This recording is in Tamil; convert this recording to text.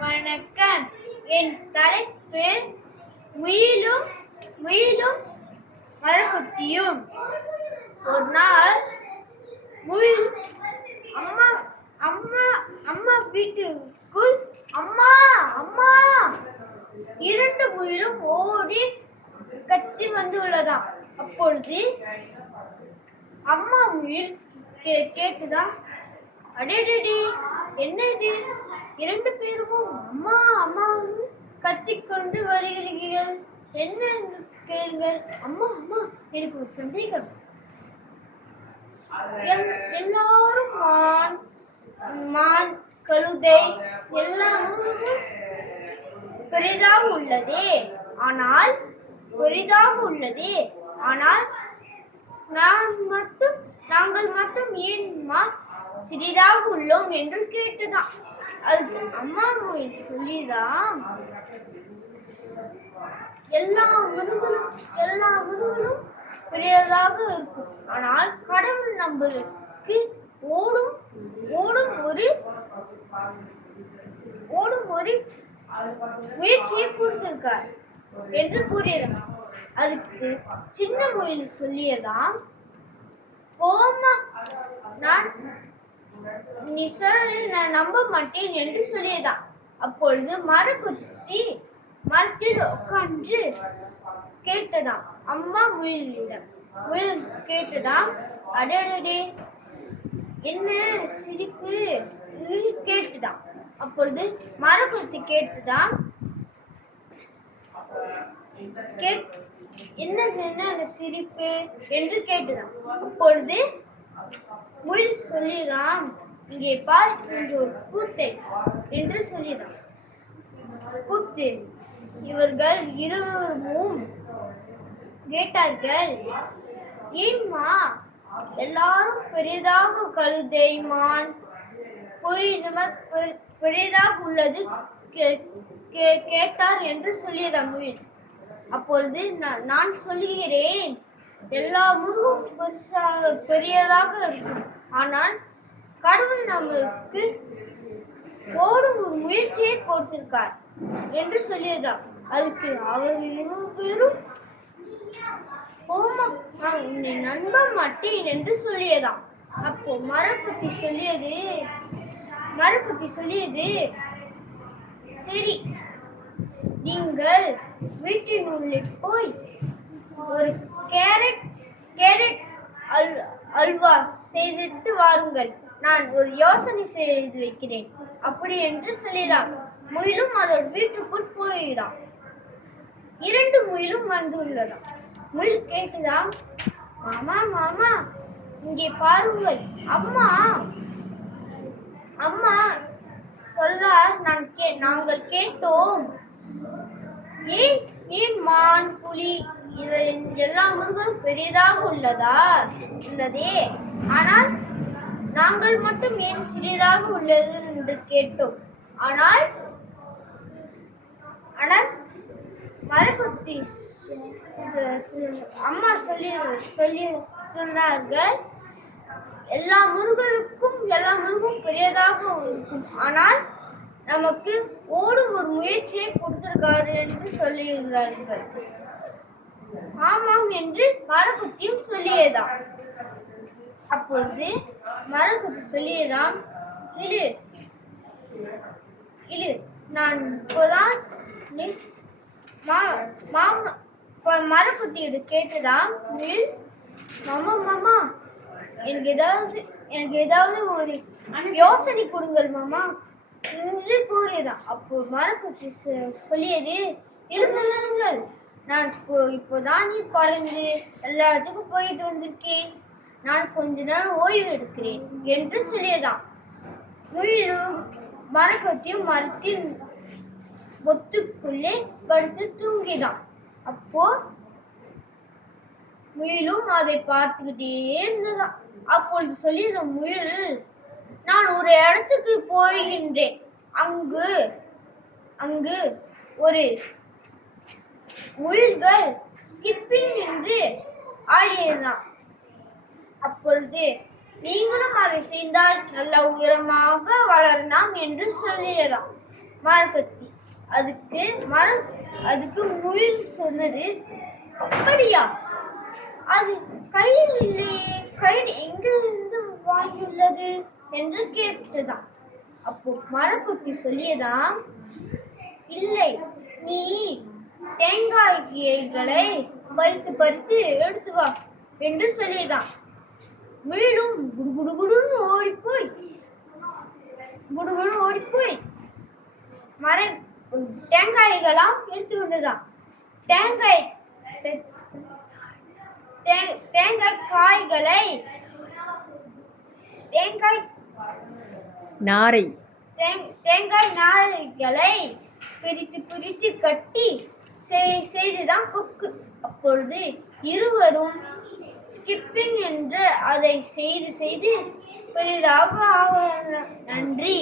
வணக்கம். என் தலைப்பு முயிலும் முயிலும் மரக்குத்தியும். ஒரு நாள் முயில் அம்மா அம்மா அம்மா வீட்டுக்குள் அம்மா அம்மா இரண்டு முயிலும் ஓடி கத்தி வந்துள்ளதாம். அப்பொழுது அம்மா முயில் கேட்டுதான், அடேடே, என்ன இது? இரண்டு பேரும் அம்மா அம்மா கத்திக்கொண்டு வருகிறீர்கள், என்ன கேளுங்கள். அம்மா அம்மா, எனக்கு ஒரு சந்தேகம். எல்லாரும் மான் கழுதை எல்லாம் பெரிதாக உள்ளதே, ஆனால் நாங்கள் மட்டும் ஏன் சிறிதாக உள்ளோம் என்று கேட்டுதான். அதுக்கு அம்மா முயில் சொல்லிதான், எல்லா முதுகளும் பெரியதாக இருக்கும், ஆனால் கடவுள் நம்மளுக்கு ஓடும் ஒரு முயற்சியை கொடுத்திருக்கார் என்று கூறியதாம். அதுக்கு சின்ன முயல் சொல்லியதாம், போமா, நீ சொல்ல நான் நம்ப மாட்டேன் என்று சொல்லியதாம். அப்பொழுது மரக்குத்தி மரத்தில் உட்கார்ந்து கேட்டதாம். அம்மா முயல் கேட்டதாம், அடடே, என்ன சிரிப்பு கேட்டுதான். அப்பொழுது மரக்குத்தி கேட்டுதான், என்ன சிரிப்பு என்று கேட்டுதான். அப்பொழுது முயல் சொல்லிதான், இங்கே பார், இங்கே ஒரு கூத்தை என்று சொல்லிதான். கூத்து. இவர்கள் இருவரும் கேட்டார்கள், ஏம்மா எல்லாரும் பெரிதாக கழுதை மான் புலி பெரிதாக உள்ளது கேட்டார் என்று சொல்லியதாம் முயல். அப்பொழுது நான் சொல்லுகிறேன், எல்லா முருகும் பெரியதாக இருக்கும், ஆனால் கடவுள் நம்மளுக்கு ஓடும் ஒரு முயற்சியை கொடுத்திருக்கார் என்று சொல்லியதாம். அதுக்கு அவர்கள் இருவரும், போமா, நான் உன்னை நம்ப மாட்டேன் என்று சொல்லியதாம். அப்போ மரக்குத்தி சொல்லியது, சரி, நீங்கள் வீட்டின் உள்ளே போய் ஒரு கேரட் அல்வா செய்துட்டு வாருங்கள், நான் ஒரு யோசனை செய்து வைக்கிறேன் அப்படி என்று சொல்லிதான். முயலும் அதோட வீட்டுக்குள் போய்தான். இரண்டு முயலும் வந்துள்ளதாம். முயல் கேட்டுதான், மாமா மாமா, இங்கே பாருங்கள், அம்மா அம்மா சொல்றார், நாங்கள் கேட்டோம், ஏன் மான் புலி எல்லா முருகனும் பெரியதாக உள்ளதே, ஆனால் நாங்கள் மட்டும் ஏன் சிறியதாக உள்ளது என்று கேட்டோம். ஆனால் மரக்குத்தி அம்மா சொன்னார்கள், எல்லா முருகும் பெரியதாக இருக்கும், ஆனால் நமக்கு ஓடும் ஒரு முயற்சியை கொடுத்திருக்காரு என்று சொல்லியிருந்தார்கள். ஆமாம் என்று மரக்குத்தியும் சொல்லியதாம். அப்பொழுது மரக்குத்தி சொல்லியதாம், இழு, நான் இப்போதான் மரக்குத்தியோட கேட்டுதான், மாமா, எனக்கு ஏதாவது ஒரு யோசனை கொடுங்கள் மாமா என்று கூறியதான். அப்போ மரக்குத்தி சொல்லியது, இருங்கள், நான் இப்போதான் பறந்து எல்லா இடத்துக்கும் போயிட்டு வந்திருக்கேன், நான் கொஞ்ச நேரம் ஓய்வு எடுக்கிறேன் என்று சொல்லியதான். முயலும் மரக்குத்தியும் மரத்தின் பொத்துக்குள்ளே படுத்து தூங்கிதான். அப்போ முயலும் அதை பார்த்துக்கிட்டே இருந்ததாம். அப்பொழுது சொல்லியது முயல், நான் ஒரு இடத்துக்கு போகின்றேன், அங்கு ஒரு முயல்கள் ஸ்கிப்பிங் என்று ஆடியதுதான். அப்பொழுது நீங்களும் அதை செய்தால் நல்ல உயரமாக வளரலாம் என்று சொல்லியதாம். மரக்கத்தி. அதுக்கு முயல் சொன்னது, அப்படியா, அது கையில் இல்லையே, கயிறு எங்கிருந்து வாங்கியுள்ளது என்று கேட்டதாம். அப்போ மரக்கொத்தி சொல்லியதாம், இல்லை, நீ தேங்காய்களை பறித்து பறித்து எடுத்து வா என்று சொல்லியதாம். முயலும் குடுகுடுன்னு ஓடிப்போய் தேங்காய்களாம் எடுத்து வந்ததாம். தேங்காய் நாரைகளை பிரித்து கட்டி செய்துதான் கொக்கு. அப்பொழுது இருவரும் ஸ்கிப்பிங் என்று அதை செய்து பெரிதாக நன்றி.